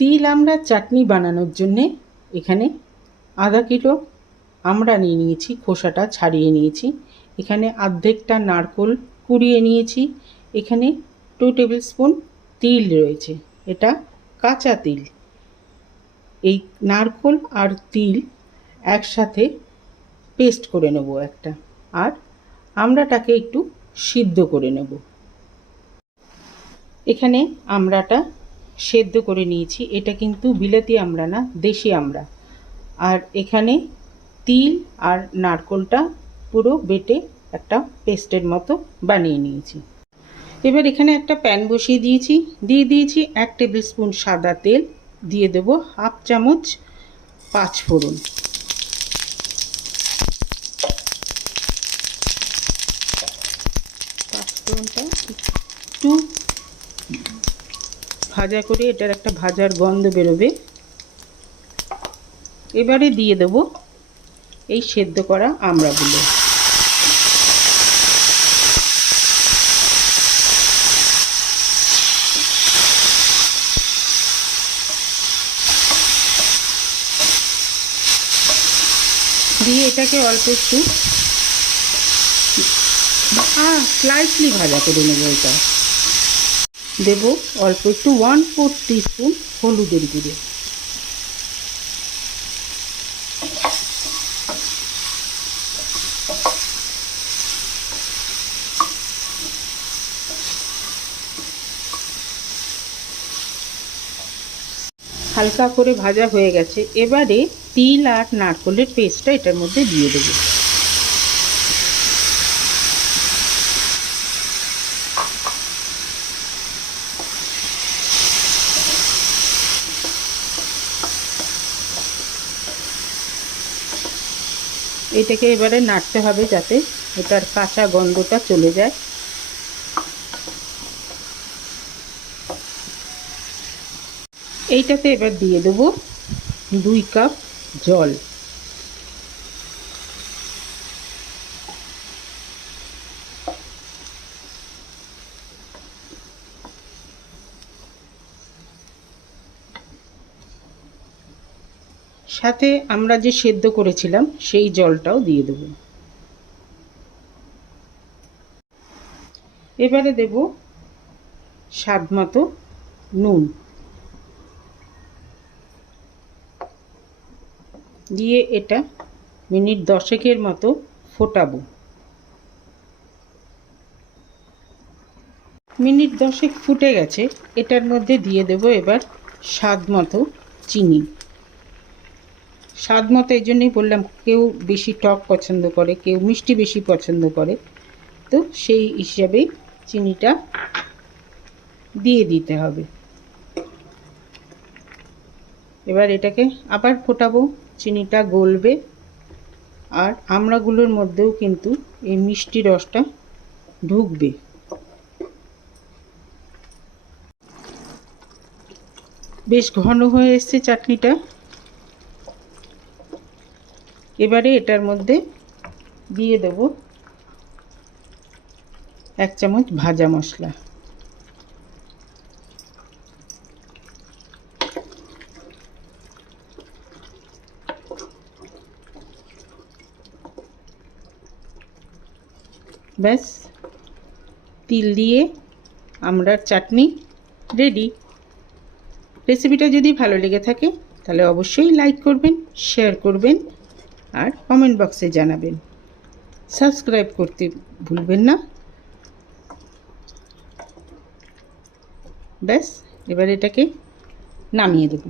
তিল আমড়ার চাটনি বানানোর জন্যে এখানে আধা কিলো আমড়া নিয়ে নিয়েছি, খোসাটা ছাড়িয়ে নিয়েছি। এখানে অর্ধেকটা নারকেল কুড়িয়ে নিয়েছি। এখানে 2 টেবিল স্পুন তিল রয়েছে, এটা কাঁচা তিল। এই নারকেল আর তিল একসাথে পেস্ট করে নেব একটা, আর আমড়াটাকে একটু সিদ্ধ করে নেব। এখানে আমড়াটা সেদ্ধ করে নিয়েছি। এটা কিন্তু বিলাতি আমড়া না, দেশি আমড়া। আর এখানে তিল আর নারকেলটা পুরো বেটে একটা পেস্টের মতো বানিয়ে নিয়েছি। এবার এখানে একটা প্যান বসিয়ে দিয়েছি, দিয়ে দিয়েছি 1 টেবিল স্পুন সাদা তেল, দিয়ে দেব হাফ চামচ 5 ফোড়ন। পাঁচফোড়নটা একটু ভাজা করে এটার একটা ভাজার গন্ধ বেরোবে। এবারে দিয়ে দেব এই সেদ্ধ করা আমড়াগুলো। দিয়ে এটাকে অল্প একটু স্লাইসলি ভাজা করে নেব। এটা দেব অল্প একটু 1/4 টিস্পুন হলুদের গুঁড়ো। হালকা করে ভাজা হয়ে গেছে। এবারে তিল আর নারকেলের পেস্টটা এটার মধ্যে দিয়ে দেবো। এটাকে এবারে নাড়তে হবে যাতে এটার কাঁচা গন্ধটা চলে যায়। এইটাতে এবার দিয়ে দেবো 2 কাপ জল। সাথে আমরা যে সেদ্ধ করেছিলাম সেই জলটাও দিয়ে দেব। এবারে দেব স্বাদ মতো নুন, দিয়ে এটা মিনিট 10 মতো ফোটাবো। মিনিট 10 ফুটে গেছে। এটার মধ্যে দিয়ে দেব এবার স্বাদ মতো চিনি। স্বাদ মতো এই জন্যই বললাম, কেউ বেশি টক পছন্দ করে, কেউ মিষ্টি বেশি পছন্দ করে, তো সেই হিসাবেই চিনিটা দিয়ে দিতে হবে। এবার এটাকে আবার ফোটাবো, চিনিটা গলবে, আর আমড়াগুলোর মধ্যেও কিন্তু এই মিষ্টি রসটা ঢুকবে। বেশ ঘন হয়ে এসছে চাটনিটা। এবারে এটার মধ্যে দিয়ে দেব 1 চামচ ভাজা মশলা। ব্যাস, তিল দিয়ে আমড়ার চাটনি রেডি। রেসিপিটা যদি ভালো লেগে থাকে তাহলে অবশ্যই লাইক করবেন, শেয়ার করবেন, আর কমেন্ট বক্সে জানাবেন। সাবস্ক্রাইব করতে ভুলবেন না। ব্যাস, এবার এটাকে নামিয়ে দেব।